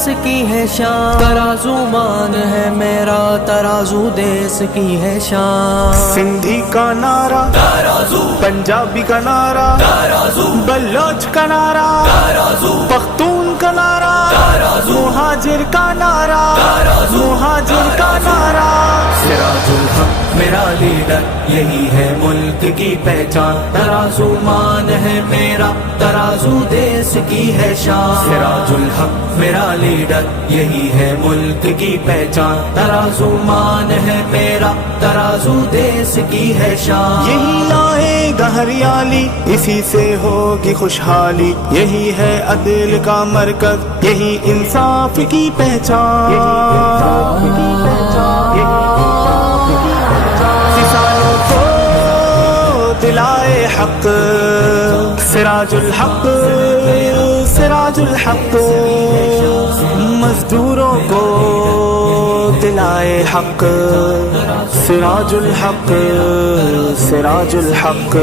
دیس کی ہے شان، ترازو مان ہے میرا، ترازو دیس کی ہے شان۔ سندھی کا نعرہ ترازو، پنجابی کا نعرہ ترازو، بلوچ کا نعرہ ترازو، پختون کا نعرہ ترازو، مہاجر کا نعرہ ترازو، مہاجر کا نعرہ۔ سراج الحق میرا لیڈر، یہی ہے ملک کی پہچان، ترازو مان ہے میرا، ترازو دیس کی ہے شان۔ سراج الحق میرا لیڈر، یہی ہے ملک کی پہچان، ترازو مان ہے میرا، ترازو دیس کی ہے شان۔ یہی لائے گا ہریالی، اسی سے ہوگی خوشحالی، یہی ہے عدل کا مرکز، یہی انصاف کی پہچان۔ کسانوں کو دلائے حق، سراج الحق سراج الحق، مزدوروں کو دلائے حق، سراج الحق سراج الحق۔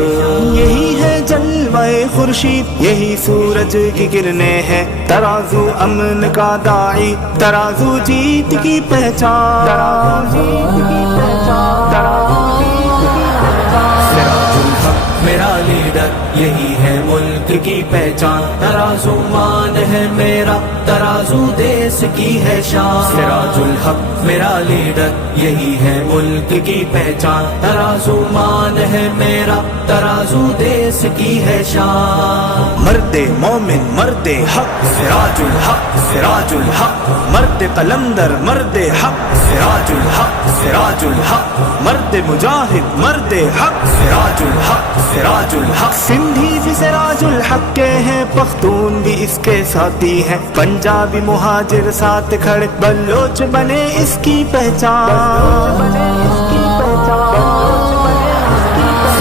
یہی ہے جلوہ خورشید، یہی سورج کی کرنیں ہیں، ترازو امن کا داعی، ترازو جیت کی پہچان، ترازو جیت کی پہچان، ترازو جیت کی پہچان۔ سراج الحق میرا لیڈر، یہی ہے ملک کی پہچان، ترازو مان ہے میرا، ترازو دیس کی ہے شان۔ سراج الحق میرا لیڈر، یہی ہے ملک کی پہچان، ترازو مان ہے میرا، ترازو دیس کی ہے شان۔ مرد مومن مرد حق، سراج الحق سراج الحق، مرد قلندر مرد حق، سراج الحق سراج الحق، مرد مجاہد مرد حق، سراج الحق سراج الحق۔ سندھی بھی سراج الحق کے ہیں، پختون بھی اس کے ساتھی ہیں، پنجابی مہاجر ساتھ کھڑے، بلوچ بنے اس کی پہچان،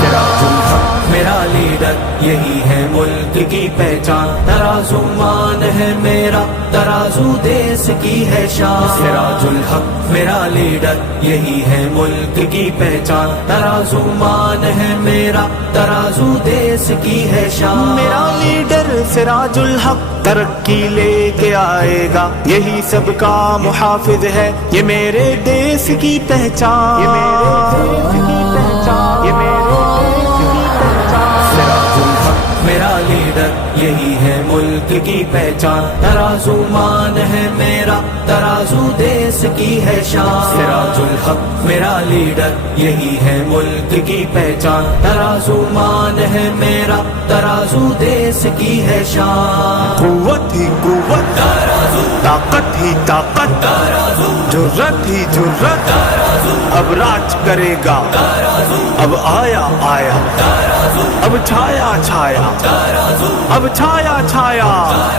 سراج الحق میرا لیڈر، یہی ہے ملک کی پہچان، ترازو مان ہے میرا، ترازو دیس کی ہے شان۔ سراج الحق میرا لیڈر، یہی ہے ملک کی پہچان، ترازو مان ہے میرا، ترازو دیس کی ہے شان۔ میرا لیڈر سراج الحق ترقی لے کے آئے گا، یہی سب کا محافظ ہے، یہ میرے دیس کی پہچان، یہ میرے دیس کی پہچان، یہ میرے دیس کی پہچان۔ سراج الحق میرا لیڈر، یہی ہے ملک کی پہچان، ترازو مان ہے میرا، ترازو دیس کی ہے شان۔ سراج الحق میرا لیڈر، یہی ہے ملک کی پہچان، ترازو مان ہے میرا، ترازو دیس کی ہے شان۔ قوت ہی قوت، ترازو، طاقت ہی طاقت، ترازو، جرت ہی جرت، ترازو، اب راج کرے گا، ترازو، اب آیا آیا، ترازو، اب چھایا چھایا، ترازو، اب چھایا چھایا،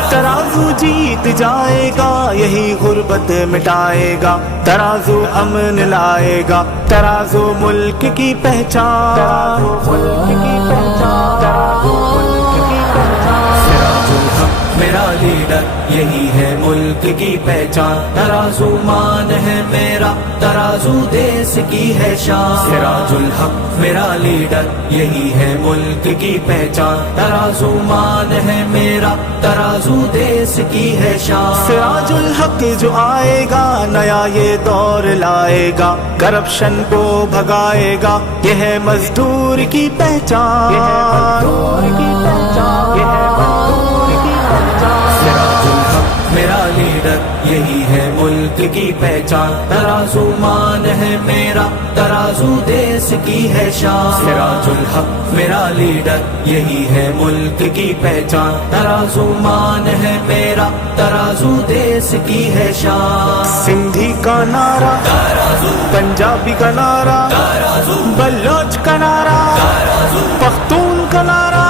ترازو جیت جائے گا، یہی غربت مٹائے گا، ترازو امن لائے گا، ترازو ملک کی پہچان، ترازو ملک کی پہچان، ترازو ملک کی پہچان۔ سراج الحق میرا لیڈر، یہی ہے ملک کی پہچان، ترازو مان ہے میرا، ترازو دیس کی ہے شان۔ سراج الحق میرا لیڈر، یہی ہے ملک کی پہچان، ترازو مان ہے میرا، ترازو دیس کی ہے شان۔ سراج الحق جو آئے گا، نیا یہ دور لائے گا، کرپشن کو بھگائے گا، یہ ہے مزدور کی پہچان، یہ ہے مزدور کی پہچان، یہ ہے مزدور کی پہچان۔ سراج الحق میرا لیڈر، یہی ہے ملک کی پہچان، ترازو مان ہے میرا، ترازو دیس کی ہے شان۔ سراج الحق میرا لیڈر، یہی ہے ملک کی پہچان، ترازو مان ہے میرا، ترازو دیس کی ہے شان۔ سندھی کا نعرہ، ترازو، پنجابی کا نعرہ، ترازو، بلوچ کا نعرہ، ترازو، پختون کا نعرہ،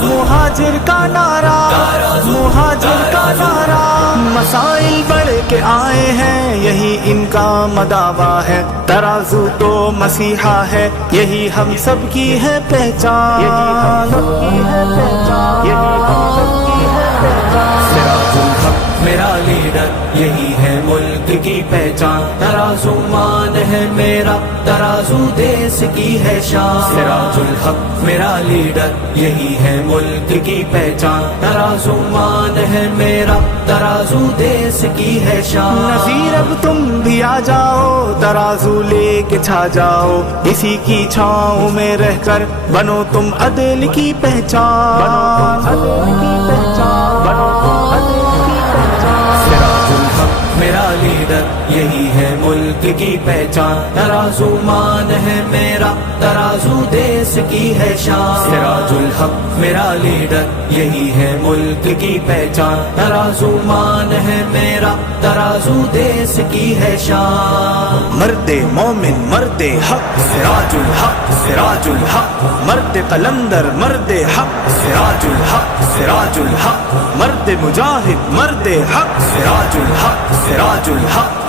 مہاجر کا نعرہ، مہاجر کا نعرہ۔ مسائل بڑھ کے آئے ہیں، یہی ان کا مداوا ہے، ترازو تو مسیحا ہے، یہی ہم سب کی ہے پہچان، یہی ہم سب کی ہے پہچان، یہی ہم سب کی ہے پہچان۔ سراج الحق میرا لیڈر یہی ہے ملک کی پہچان، ترازو مان ہے میرا، ترازو دیس کی ہے شان، سراج الحق میرا لیڈر یہی ہے ملک کی پہچان، ترازو مان ہے میرا، ترازو دیس کی ہے شان۔ نذیر اب تم بھی آ جاؤ، ترازو لے کے چھا جاؤ، اسی کی چھاؤں میں رہ کر بنو تم عدل کی پہچان، سراج الحق میرا لیڈر یہی ہے ملک کی پہچان، ترازو مان ہے میرا، ترازو دیس کی ہے شان، سراج الحق میرا لیڈر یہی ہے ملک کی پہچان، ترازو مان ہے میرا، ترازو دیس کی ہے شان۔ مرد مومن مرد حق سراج الحق سراج الحق، مرد قلندر مرد حق سراج الحق سراج الحق، مرد مجاہد مرد حق سراج الحق سراج الحق،